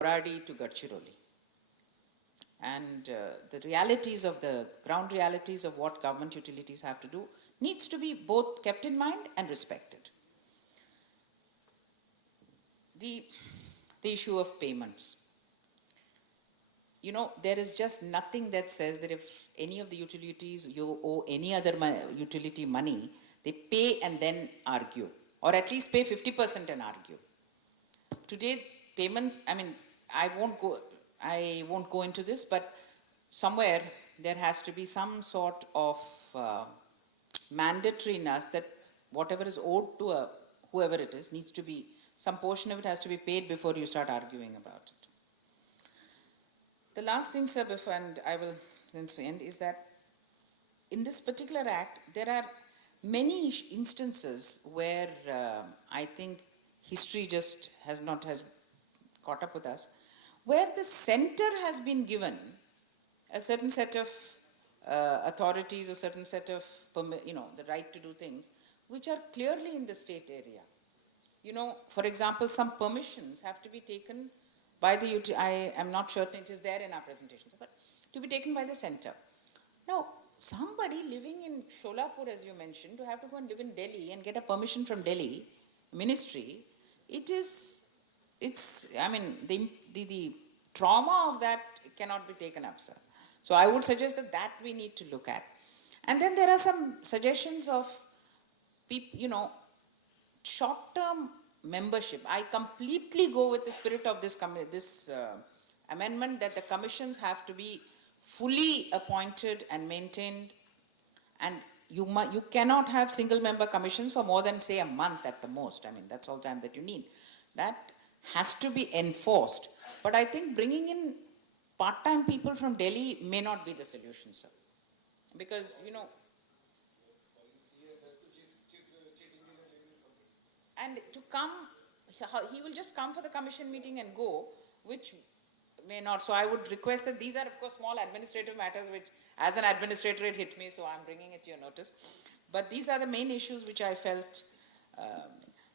Moradi to Gadchiroli. And the realities of the ground realities of what government utilities have to do needs to be both kept in mind and respected. The issue of payments. You know, there is just nothing that says that if any of the utilities you owe any other utility money, they pay and then argue, or at least pay 50% and argue. Today, payments, I mean, I won't go into this, but somewhere there has to be some sort of mandatoriness that whatever is owed to whoever it is needs to be, some portion of it has to be paid before you start arguing about it. The last thing, sir, before, and I will then end, is that in this particular act, there are many instances where I think history just has caught up with us, where the center has been given a certain set of authorities, a certain set of, the right to do things, which are clearly in the state area. You know, for example, some permissions have to be taken by the I am not sure it is there in our presentations, but to be taken by the center. Now, somebody living in Sholapur, as you mentioned, to have to go and live in Delhi and get a permission from Delhi ministry, I mean, the trauma of that cannot be taken up, sir. So I would suggest that we need to look at. And then there are some suggestions of people, short-term membership. I completely go with the spirit of this amendment that the commissions have to be fully appointed and maintained, and you cannot have single member commissions for more than, say, a month at the most. I mean, that's all time that you need. That has to be enforced. But I think bringing in part-time people from Delhi may not be the solution, sir. Because, and to come, he will just come for the commission meeting and go, which may not. So I would request that these are, of course, small administrative matters, which as an administrator it hit me, so I'm bringing it to your notice. But these are the main issues which I felt.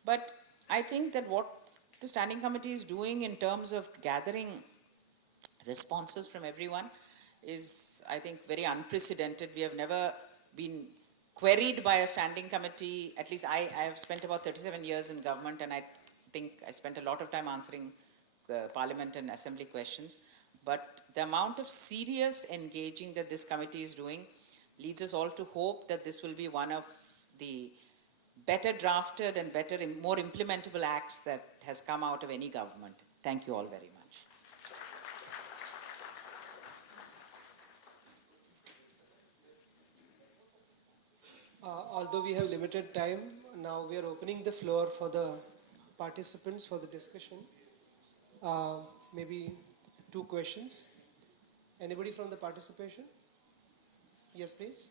But I think that what the standing committee is doing in terms of gathering responses from everyone is, I think, very unprecedented. We have never been queried by a standing committee. At least I have spent about 37 years in government, and I think I spent a lot of time answering parliament and assembly questions. But the amount of serious engaging that this committee is doing leads us all to hope that this will be one of the better drafted and more implementable acts that has come out of any government. Thank you all very much. Although we have limited time, now we are opening the floor for the participants for the discussion. Maybe 2 questions. Anybody from the participation? Yes, please.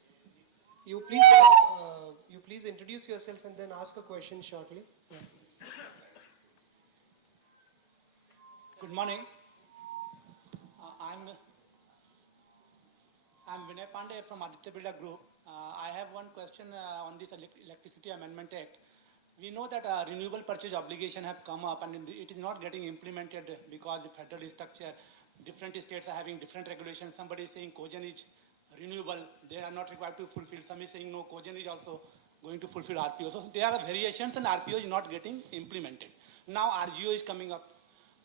You please introduce yourself and then ask a question shortly. Yeah. Good morning. I'm Vinay Pandey from Aditya Birla Group. I have one question on this Electricity Amendment Act. We know that renewable purchase obligation have come up and it is not getting implemented because the federal structure, different states are having different regulations. Somebody is saying cogen is renewable, they are not required to fulfill. Some is saying no, cogen is also going to fulfill RPO. So there are variations and RPO is not getting implemented. Now RGO is coming up.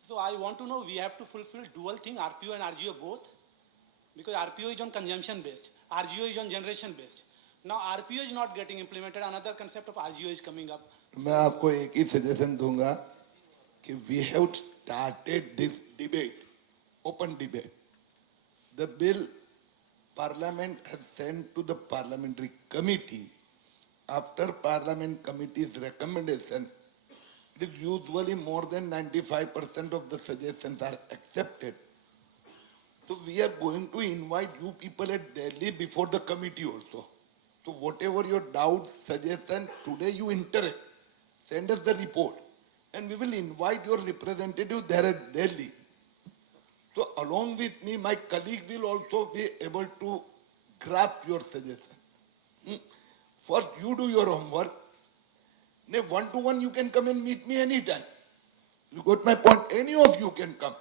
So I want to know, we have to fulfill dual thing, RPO and RGO both? Because RPO is on consumption based, RGO is on generation based. Now RPO is not getting implemented, another concept of RGO is coming up. मैं आपको एक ही suggestion दूंगा कि we have started this debate, open debate. The bill Parliament has sent to the parliamentary committee. After Parliament committee's recommendation, it is usually more than 95% of the suggestions are accepted. So we are going to invite you people at Delhi before the committee also. So whatever your doubts, suggestions, today you interact. Send us the report and we will invite your representative there at Delhi. So along with me, my colleague will also be able to grasp your suggestion. First, you do your homework. One-to-one, you can come and meet me anytime. You got my point? Any of you can come.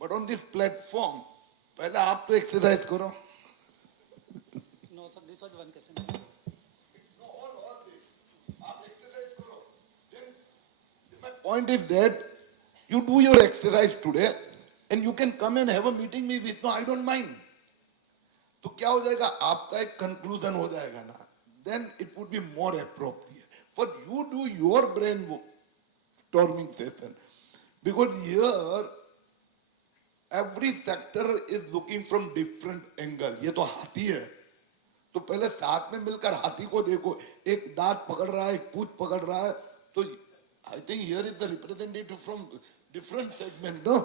But on this platform, पहले आप तो exercise करो. No, sir, this was one question. No, all this. आप exercise करो. Then my point is that you do your exercise today and you can come and have a meeting with me. No, I don't mind. तो क्या हो जाएगा आपका एक conclusion हो जाएगा ना then it would be more appropriate for you do your brain storming session because here every sector is looking from different angle ये तो हाथी है तो पहले साथ में मिलकर हाथी को देखो एक दांत पकड़ रहा है एक पूंछ पकड़ रहा है तो I think here is the representative from different segment no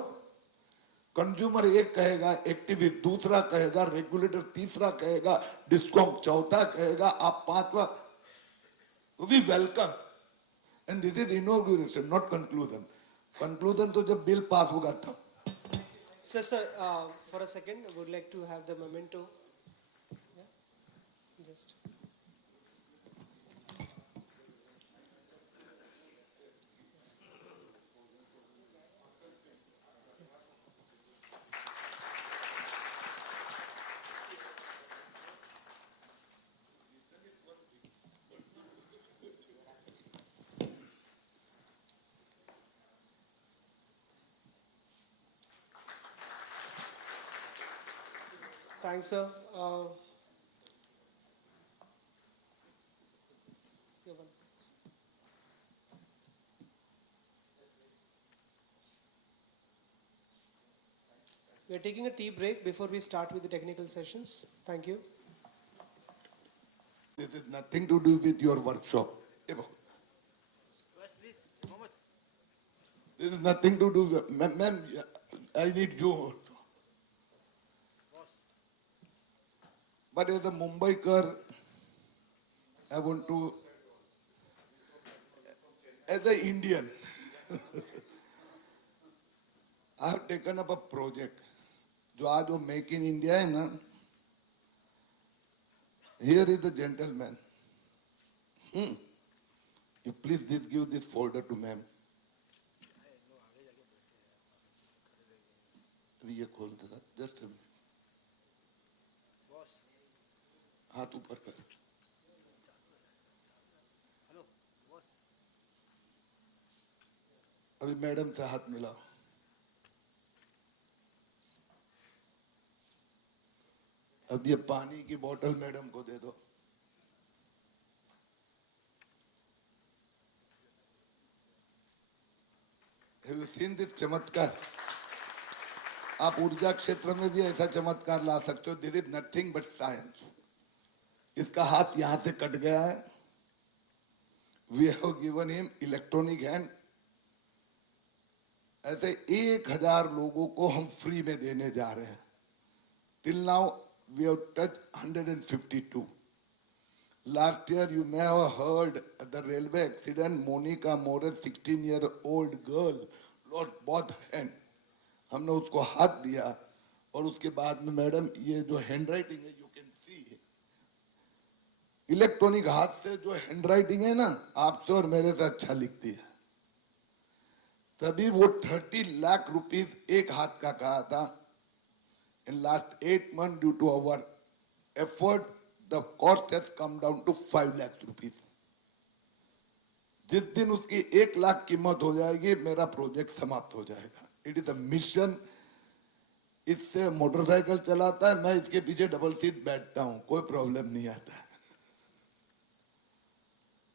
consumer एक कहेगा एक्टिविस्ट दूसरा कहेगा रेगुलेटर तीसरा कहेगा डिस्कॉम चौथा कहेगा आप पांचवा we welcome and this is inauguration not conclusion तो जब बिल पास होगा तब Sir, for a second, I would like to have the memento. Yeah? Just. Thanks, sir. You're welcome. We are taking a tea break before we start with the technical sessions. Thank you. this is nothing to do with your workshop this is nothing to do with ma'am I need you also but as a Mumbaikar, I want to, as an Indian, I have taken up a project. जो आज वो make in India है ना, here is the gentleman. You please give this folder to ma'am. अभी ये खोल देगा, just a minute. हाथ ऊपर कर अभी मैडम से हाथ मिलाओ अब ये पानी की बोतल मैडम को दे दो Have you seen this चमत्कार आप ऊर्जा क्षेत्र में भी ऐसा चमत्कार ला सकते हो this is nothing but science इसका हाथ यहां से कट गया है we have given him electronic hand ऐसे 1000 लोगों को हम फ्री में देने जा रहे हैं till now we have touch 152 last year you may have heard the railway accident Monica More 16-year-old girl lost both hand हमने उसको हाथ दिया और उसके बाद में मैडम ये जो हैंड राइटिंग है यू कैन सी इलेक्ट्रॉनिक हाथ से जो हैंड राइटिंग है ना आपसे और मेरे से अच्छा लिखती है तभी वो 30 लाख रुपीस एक हाथ का कहा था in last 8 months due to our effort the cost has come down to 5 lakh rupees जिस दिन उसकी 1 लाख कीमत हो जाएगी मेरा प्रोजेक्ट समाप्त हो जाएगा इट इज अ मिशन इससे मोटरसाइकिल चलाता है मैं इसके पीछे डबल सीट बैठता हूं कोई प्रॉब्लम नहीं आता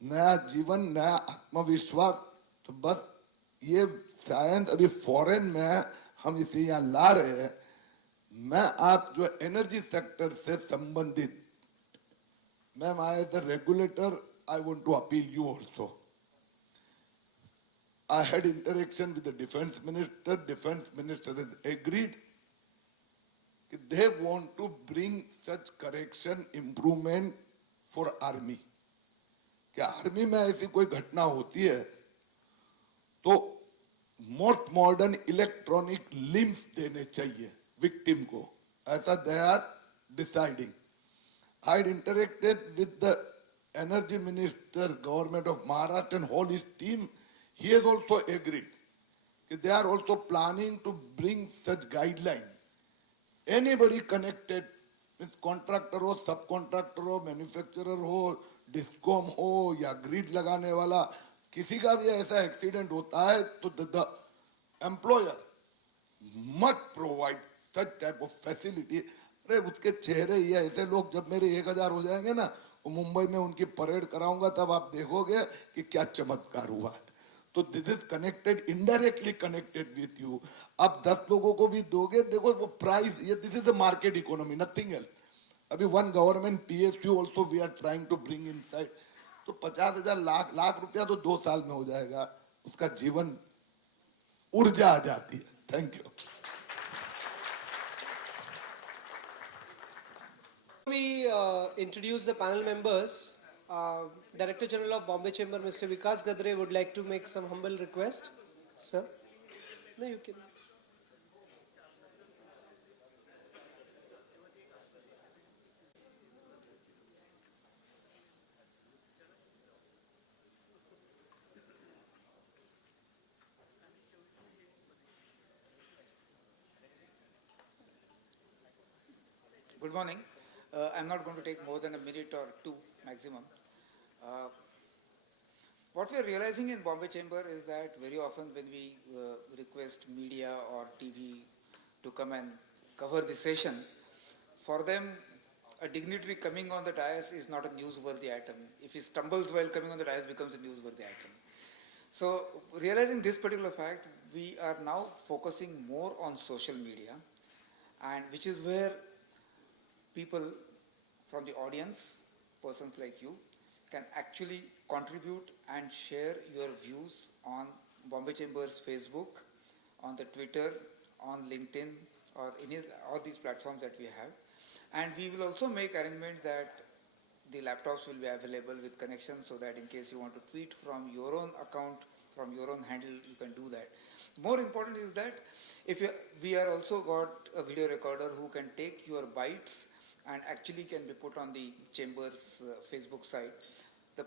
नया जीवन नया आत्मविश्वास तो बस ये शायद अभी फॉरेन में हम इसे यहाँ ला रहे हैं मैं आप जो एनर्जी सेक्टर से संबंधित ma'am I as the regulator I want to appeal you also I had interaction with the defense minister. Defense minister has agreed that they want to bring such correction improvement for army. कि army में ऐसी कोई घटना होती है तो most modern electronic limbs देने चाहिए विक्टिम को ऐसा they are deciding I had interacted with the energy minister government of Maharashtra and whole his team he has also agreed they are also planning to bring such guideline. Anybody connected, means contractor हो, subcontractor हो, manufacturer हो, discom हो या grid लगाने वाला, किसी का भी ऐसा accident होता है तो the employer must provide such type of facility. अरे उसके चेहरे ये ऐसे लोग जब मेरे 1000 हो जाएंगे ना, वो मुंबई में उनकी परेड कराऊंगा तब आप देखोगे कि क्या चमत्कार हुआ है. तो this is connected, indirectly connected with you. आप 10 लोगों को भी दोगे, देखो वो प्राइस, ये this is a market economy, nothing else. अभी one government PSU also we are trying to bring inside. तो 50,000 लाख रुपया तो 2 साल में हो जाएगा, उसका जीवन ऊर्जा आ जाती है. Thank you. We introduce the panel members. Director General of Bombay Chamber, Mr. Vikas Gadre, would like to make some humble request. Sir? No, you can. Good morning. I'm not going to take more than a minute or two maximum. What we are realizing in Bombay Chamber is that very often when we request media or TV to come and cover the session, for them a dignitary coming on the dais is not a newsworthy item. If he stumbles while coming on the dais, becomes a newsworthy item. So realizing this particular fact, we are now focusing more on social media, and which is where people from the audience, persons like you, can actually contribute and share your views on Bombay Chamber's Facebook, on the Twitter, on LinkedIn, or any all these platforms that we have. And we will also make arrangements that the laptops will be available with connection, so that in case you want to tweet from your own account, from your own handle, you can do that. More important is that if we are also got a video recorder who can take your bytes and actually can be put on the Chamber's Facebook site. The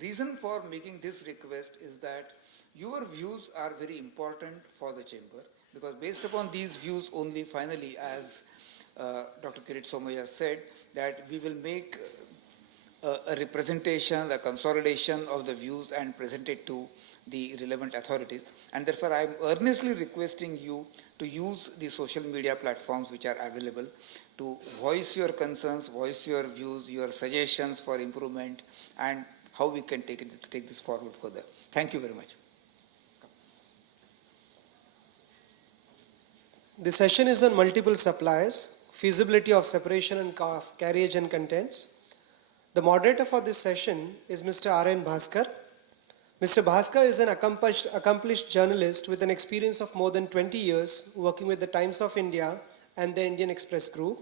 reason for making this request is that your views are very important for the Chamber, because based upon these views only, finally, as Dr. Kirit Somaya said, that we will make a representation, a consolidation of the views and present it to the relevant authorities. And therefore, I am earnestly requesting you to use the social media platforms which are available to voice your concerns, voice your views, your suggestions for improvement, and how we can take this forward further. Thank you very much. The session is on multiple suppliers, feasibility of separation and carriage and contents. The moderator for this session is Mr. R.N. Bhaskar. Mr. Bhaskar is an accomplished journalist with an experience of more than 20 years working with the Times of India and the Indian Express Group,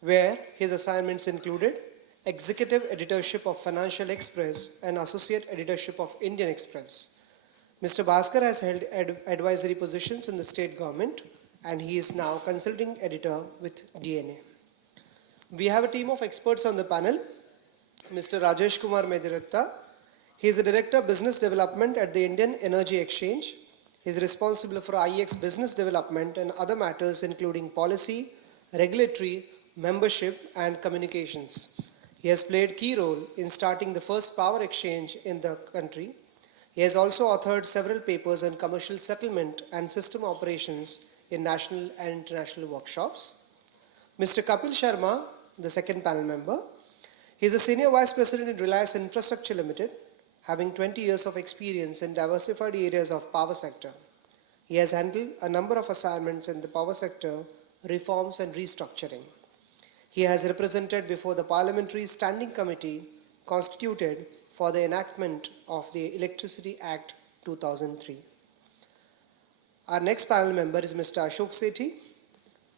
where his assignments included executive editorship of Financial Express and associate editorship of Indian Express. Mr. Bhaskar has held advisory positions in the state government, and he is now consulting editor with DNA. We have a team of experts on the panel. Mr. Rajesh Kumar Mediratta. He is the Director of Business Development at the Indian Energy Exchange. He is responsible for IEX business development and other matters including policy, regulatory, membership, and communications. He has played a key role in starting the first power exchange in the country. He has also authored several papers on commercial settlement and system operations in national and international workshops. Mr. Kapil Sharma, the second panel member. He is a Senior Vice President in Reliance Infrastructure Limited, having 20 years of experience in diversified areas of power sector. He has handled a number of assignments in the power sector, reforms and restructuring. He has represented before the Parliamentary Standing Committee constituted for the enactment of the Electricity Act 2003. Our next panel member is Mr. Ashok Sethi.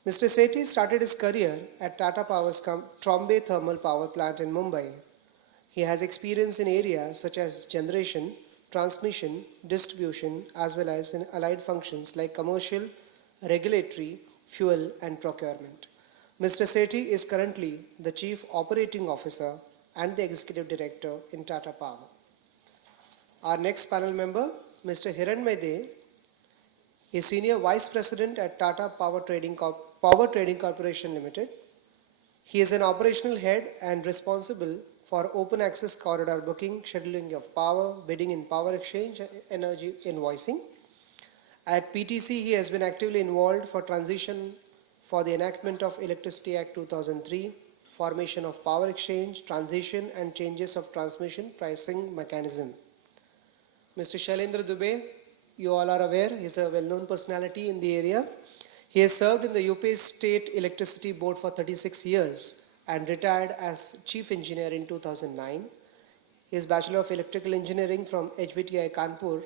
Mr. Sethi started his career at Tata Power's Trombay Thermal Power Plant in Mumbai. He has experience in areas such as generation, transmission, distribution, as well as in allied functions like commercial, regulatory, fuel, and procurement. Mr. Sethi is currently the Chief Operating Officer and the Executive Director in Tata Power. Our next panel member, Mr. Hiran Mede. is Senior Vice President at Tata Power Trading Corporation Limited. He is an operational head and responsible for open access corridor booking, scheduling of power, bidding in power exchange, energy invoicing. At PTC, he has been actively involved for transition for the enactment of Electricity Act 2003, formation of power exchange, transition and changes of transmission pricing mechanism. Mr. Shailendra Dubey, you all are aware, he is a well-known personality in the area. He has served in the UP State Electricity Board for 36 years and retired as Chief Engineer in 2009. He is Bachelor of Electrical Engineering from HBTI Kanpur.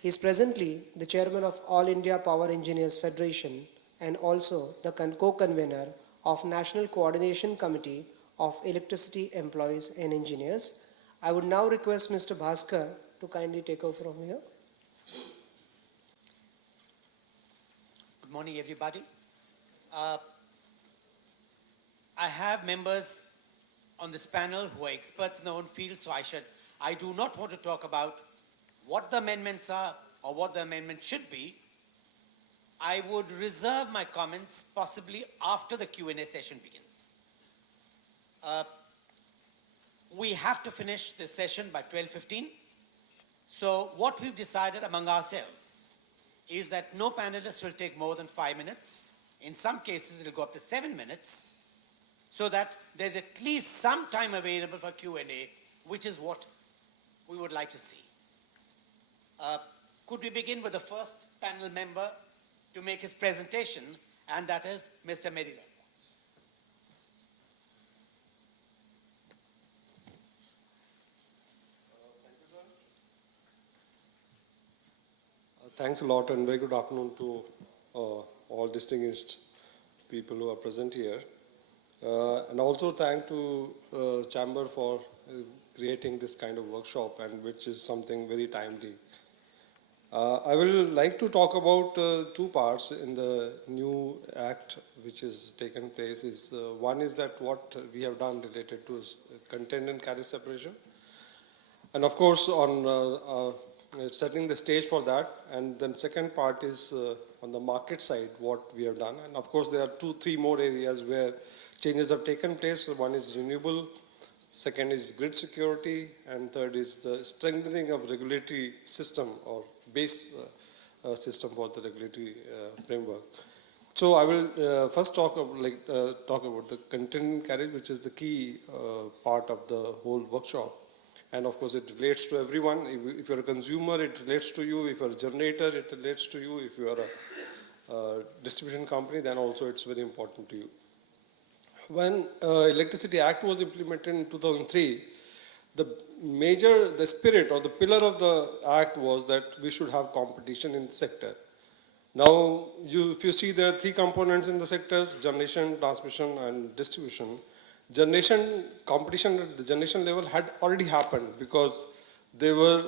He is presently the Chairman of All India Power Engineers Federation and also the co-convener of National Coordination Committee of Electricity Employees and Engineers. I would now request Mr. Bhaskar to kindly take over from here. Good morning, everybody. I have members on this panel who are experts in their own field, so I do not want to talk about what the amendments are or what the amendment should be. I would reserve my comments possibly after the Q&A session begins. We have to finish this session by 12:15. So what we've decided among ourselves is that no panelist will take more than 5 minutes. In some cases, it'll go up to 7 minutes, so that there's at least some time available for Q&A, which is what we would like to see. Could we begin with the first panel member to make his presentation, and that is Mr. Medira. Thanks a lot and very good afternoon to all distinguished people who are present here. And also thank to Chamber for creating this kind of workshop, and which is something very timely. I will like to talk about two parts in the new act which is taken place. One is that what we have done related to content and carriage separation, and of course on setting the stage for that. And then second part is on the market side what we have done. And of course there are 2-3 more areas where changes have taken place. One is renewable, second is grid security, and third is the strengthening of regulatory system or base system for the regulatory framework. So I will first talk about the content and carriage, which is the key part of the whole workshop. And of course it relates to everyone. If you're a consumer, it relates to you. If you're a generator, it relates to you. If you are a distribution company, then also it's very important to you. When Electricity Act was implemented in 2003, the spirit or the pillar of the act was that we should have competition in the sector. Now, if you see there are 3 components in the sector: generation, transmission, and distribution. Generation competition at the generation level had already happened, because they were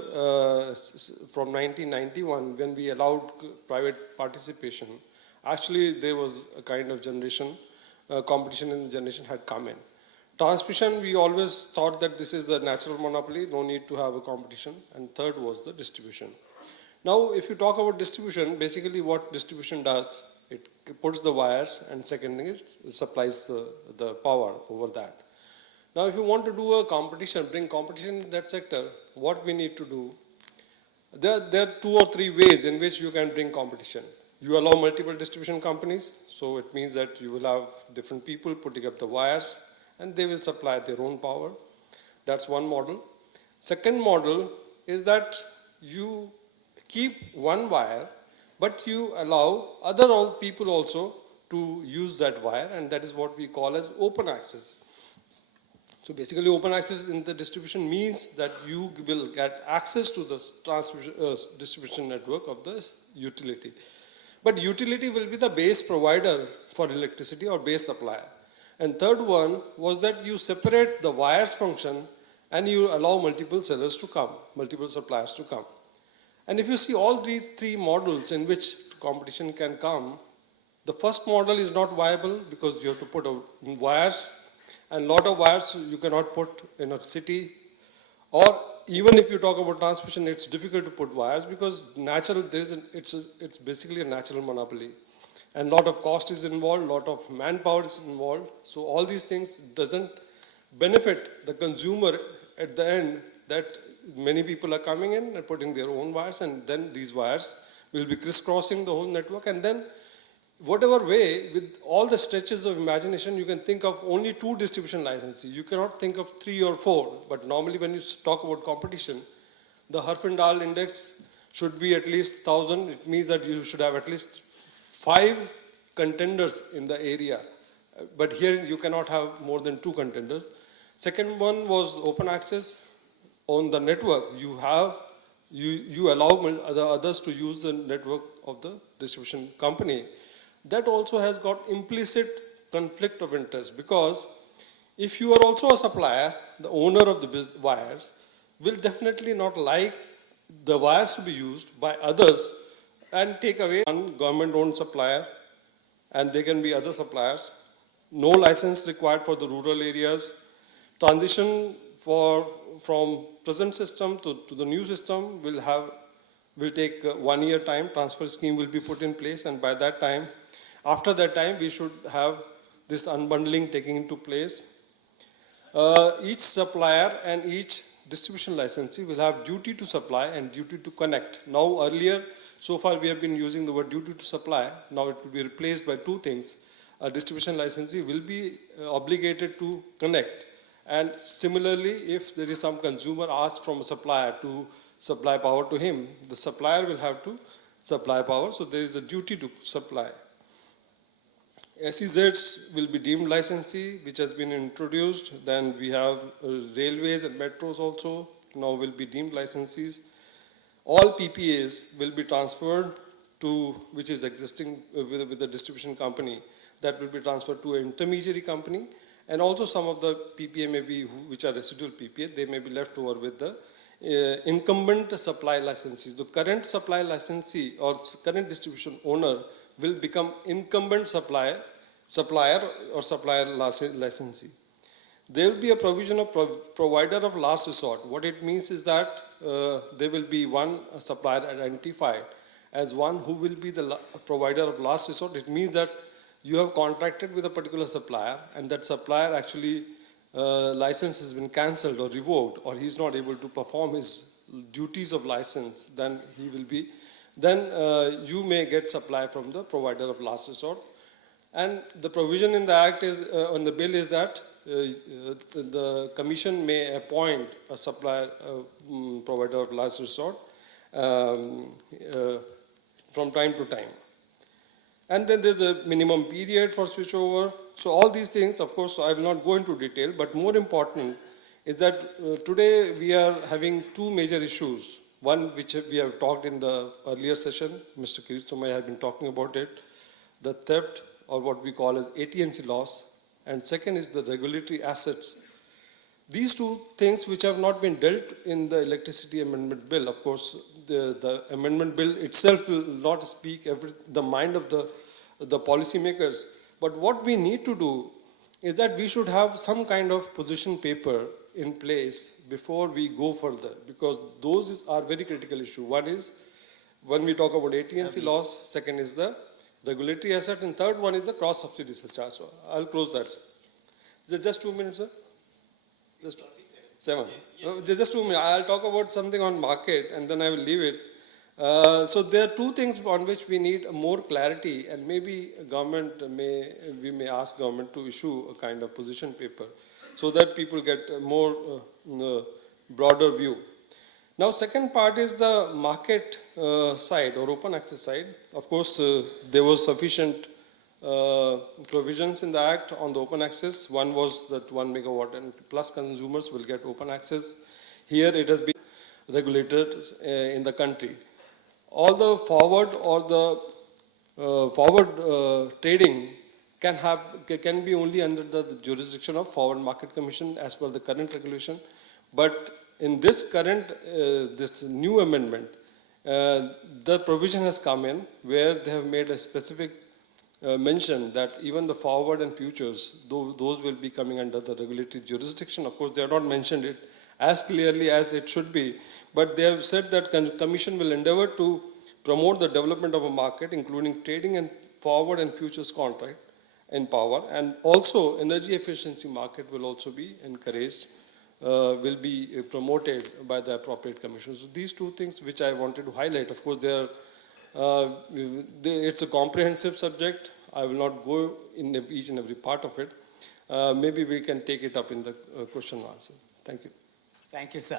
from 1991 when we allowed private participation. Actually, there was a kind of generation competition in the generation had come in. Transmission, we always thought that this is a natural monopoly, no need to have a competition. And third was the distribution. Now, if you talk about distribution, basically what distribution does, it puts the wires, and second thing, it supplies the power over that. Now, if you want to do a competition, bring competition in that sector, what we need to do, there are 2 or 3 ways in which you can bring competition. You allow multiple distribution companies, so it means that you will have different people putting up the wires, and they will supply their own power. That's one model. Second model is that you keep one wire, but you allow other people also to use that wire, and that is what we call as open access. So basically open access in the distribution means that you will get access to the distribution network of the utility. But utility will be the base provider for electricity or base supplier. And third one was that you separate the wires function and you allow multiple sellers to come, multiple suppliers to come. And if you see all these 3 models in which competition can come, the first model is not viable because you have to put wires, and a lot of wires you cannot put in a city, or even if you talk about transmission, it's difficult to put wires because it's basically a natural monopoly. And lot of cost is involved, lot of manpower is involved. So all these things doesn't benefit the consumer at the end, that many people are coming in and putting their own wires, and then these wires will be crisscrossing the whole network, and then whatever way, with all the stretches of imagination, you can think of only 2 distribution licenses. You cannot think of 3 or 4, but normally when you talk about competition, the Herfindahl index should be at least 1,000. It means that you should have at least 5 contenders in the area. But here you cannot have more than 2 contenders. Second one was open access. On the network, you allow the others to use the network of the distribution company. That also has got implicit conflict of interest, because if you are also a supplier, the owner of the wires will definitely not like the wires to be used by others and take away one government-owned supplier, and there can be other suppliers. No license required for the rural areas. Transition from present system to the new system will take 1 year time. Transfer scheme will be put in place, and by that time, after that time, we should have this unbundling taking into place. Each supplier and each distribution licensee will have duty to supply and duty to connect. Now earlier, so far we have been using the word duty to supply. Now it will be replaced by 2 things. A distribution licensee will be obligated to connect. And similarly, if there is some consumer asked from a supplier to supply power to him, the supplier will have to supply power. So there is a duty to supply. SEZs will be deemed licensee, which has been introduced. Then we have railways and metros also now will be deemed licensees. All PPAs will be transferred to, which is existing with the distribution company, that will be transferred to an intermediary company. And also some of the PPA may be, which are residual PPA, they may be left over with the incumbent supply licensees. The current supply licensee or current distribution owner will become incumbent supplier or supplier licensee. There will be a provision of provider of last resort. What it means is that there will be one supplier identified as one who will be the provider of last resort. It means that you have contracted with a particular supplier, and that supplier actually license has been cancelled or revoked, or he is not able to perform his duties of license, then you may get supply from the provider of last resort. And the provision in the act is, on the bill, is that the commission may appoint a supplier, provider of last resort from time to time. And then there's a minimum period for switchover. So all these things, of course, I will not go into detail, but more important is that today we are having 2 major issues. One which we have talked in the earlier session, Mr. Kirish Somaiya has been talking about it, the theft, or what we call as AT&C loss, and second is the regulatory assets. These 2 things which have not been dealt in the electricity amendment bill. Of course, the amendment bill itself will not speak the mind of the policymakers. But what we need to do is that we should have some kind of position paper in place before we go further, because those are very critical issue. One is when we talk about AT&C loss, second is the regulatory asset, and third one is the cross subsidy surcharge. So I'll close that, sir. Just 2 minutes, sir. Just 7. Just 2 minutes. I'll talk about something on market and then I will leave it. So there are 2 things on which we need more clarity, and maybe we may ask government to issue a kind of position paper so that people get a more broader view. Now, second part is the market side or open access side. Of course, there was sufficient provisions in the Act on the open access. One was that 1 megawatt and plus consumers will get open access. Here it has been regulated in the country. All the forward or the forward trading can be only under the jurisdiction of Forward Market Commission as per the current regulation. But in this current, this new amendment, the provision has come in where they have made a specific mention that even the forward and futures, those will be coming under the regulatory jurisdiction. Of course, they have not mentioned it as clearly as it should be. But they have said that Commission will endeavor to promote the development of a market, including trading and forward and futures contract in power, and also energy efficiency market will also be encouraged, will be promoted by the appropriate commission. So these two things which I wanted to highlight. Of course, it's a comprehensive subject. I will not go in each and every part of it. Maybe we can take it up in the question and answer. Thank you. Thank you, sir.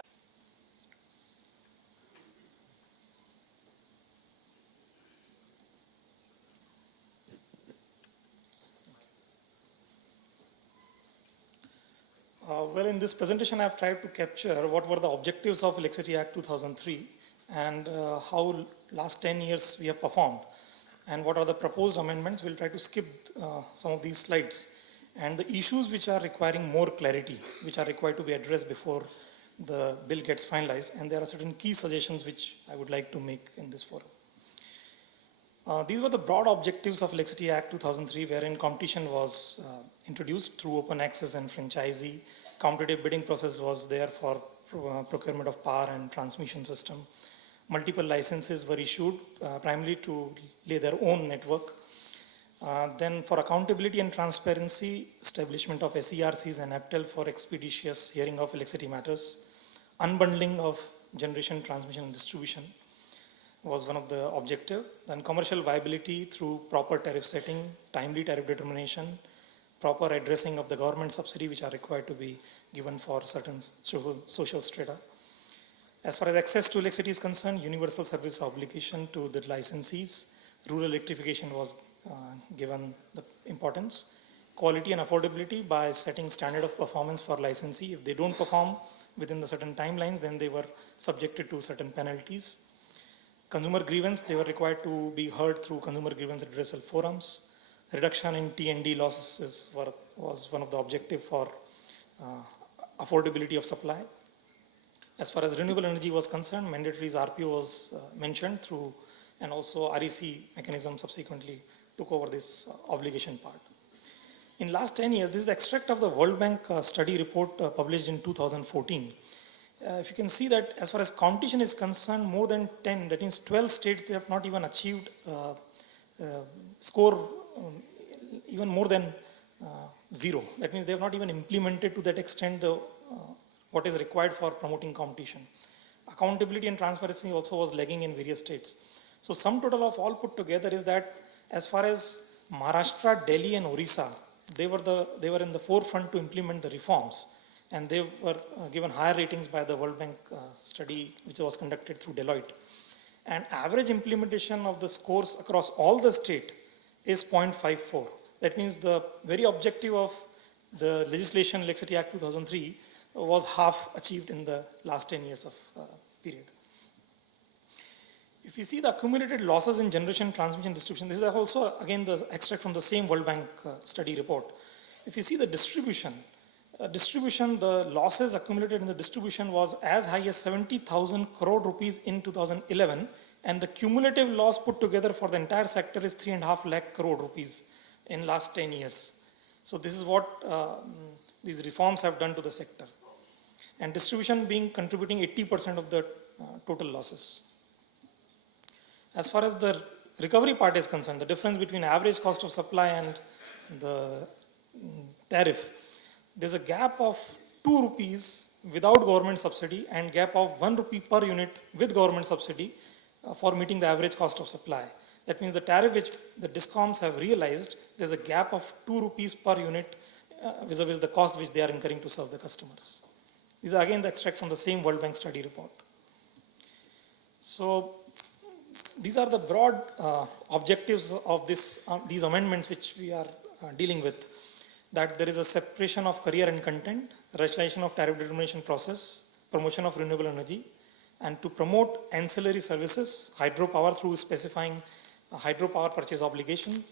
Well, in this presentation, I have tried to capture what were the objectives of Electricity Act 2003 and how last 10 years we have performed and what are the proposed amendments. We'll try to skip some of these slides and the issues which are requiring more clarity, which are required to be addressed before the bill gets finalized. And there are certain key suggestions which I would like to make in this forum. These were the broad objectives of Electricity Act 2003, wherein competition was introduced through open access and franchisee. Competitive bidding process was there for procurement of power and transmission system. Multiple licenses were issued primarily to lay their own network. Then for accountability and transparency, establishment of SERCs and APTEL for expeditious hearing of electricity matters. Unbundling of generation, transmission and distribution was one of the objective. Then commercial viability through proper tariff setting, timely tariff determination, proper addressing of the government subsidy which are required to be given for certain social strata. As far as access to electricity is concerned, universal service obligation to the licensees, rural electrification was given the importance. Quality and affordability by setting standard of performance for licensee. If they don't perform within the certain timelines, then they were subjected to certain penalties. Consumer grievance, they were required to be heard through consumer grievance redressal forums. Reduction in T&D losses was one of the objectives for affordability of supply. As far as renewable energy was concerned, mandatory RPO was mentioned through, and also REC mechanism subsequently took over this obligation part. In last 10 years, this is the extract of the World Bank study report published in 2014. If you can see that as far as competition is concerned, more than 10, that means 12 states, they have not even achieved score even more than 0. That means they have not even implemented to that extent what is required for promoting competition. Accountability and transparency also was lagging in various states. So sum total of all put together is that as far as Maharashtra, Delhi and Orissa, they were in the forefront to implement the reforms. And they were given higher ratings by the World Bank study which was conducted through Deloitte. And average implementation of the scores across all the state is 0.54. That means the very objective of the legislation, Electricity Act 2003, was half achieved in the last 10 years of period. If you see the accumulated losses in generation, transmission, distribution, this is also again the extract from the same World Bank study report. If you see the distribution, the losses accumulated in the distribution was as high as 70,000 crore rupees in 2011, and the cumulative loss put together for the entire sector is 3.5 lakh crore rupees in last 10 years. So this is what these reforms have done to the sector. And distribution contributing 80% of the total losses. As far as the recovery part is concerned, the difference between average cost of supply and the tariff, there's a gap of 2 rupees without government subsidy and gap of 1 rupee per unit with government subsidy for meeting the average cost of supply. That means the tariff which the DISCOMs have realized, there's a gap of 2 rupees per unit vis-a-vis the cost which they are incurring to serve the customers. These are again the extract from the same World Bank study report. So these are the broad objectives of these amendments which we are dealing with. That there is a separation of career and content, rationalization of tariff determination process, promotion of renewable energy, and to promote ancillary services, hydropower through specifying hydropower purchase obligations,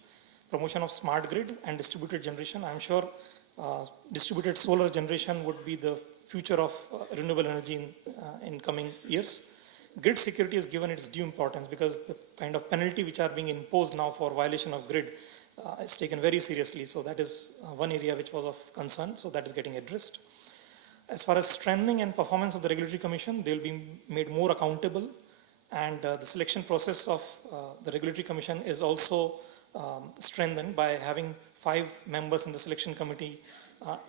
promotion of smart grid and distributed generation. I'm sure distributed solar generation would be the future of renewable energy in coming years. Grid security is given its due importance because the kind of penalty which are being imposed now for violation of grid is taken very seriously. So that is one area which was of concern. So that is getting addressed. As far as strengthening and performance of the Regulatory Commission, they will be made more accountable, and the selection process of the Regulatory Commission is also strengthened by having 5 members in the selection committee,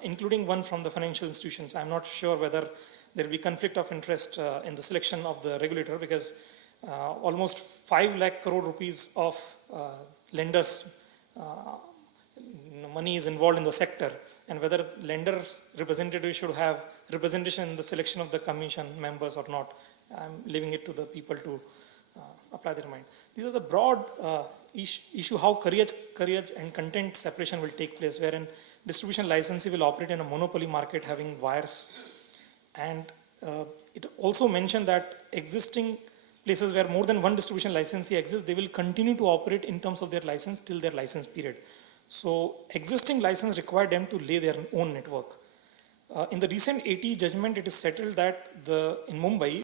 including one from the financial institutions. I'm not sure whether there will be conflict of interest in the selection of the regulator, because almost 5 lakh crore rupees of lenders money is involved in the sector, and whether lender representatives should have representation in the selection of the commission members or not, I'm leaving it to the people to apply their mind. These are the broad issue how courage and content separation will take place, wherein distribution licensee will operate in a monopoly market having wires. And it also mentioned that existing places where more than one distribution licensee exists, they will continue to operate in terms of their license till their license period. So existing license require them to lay their own network. In the recent AT judgment, it is settled that in Mumbai,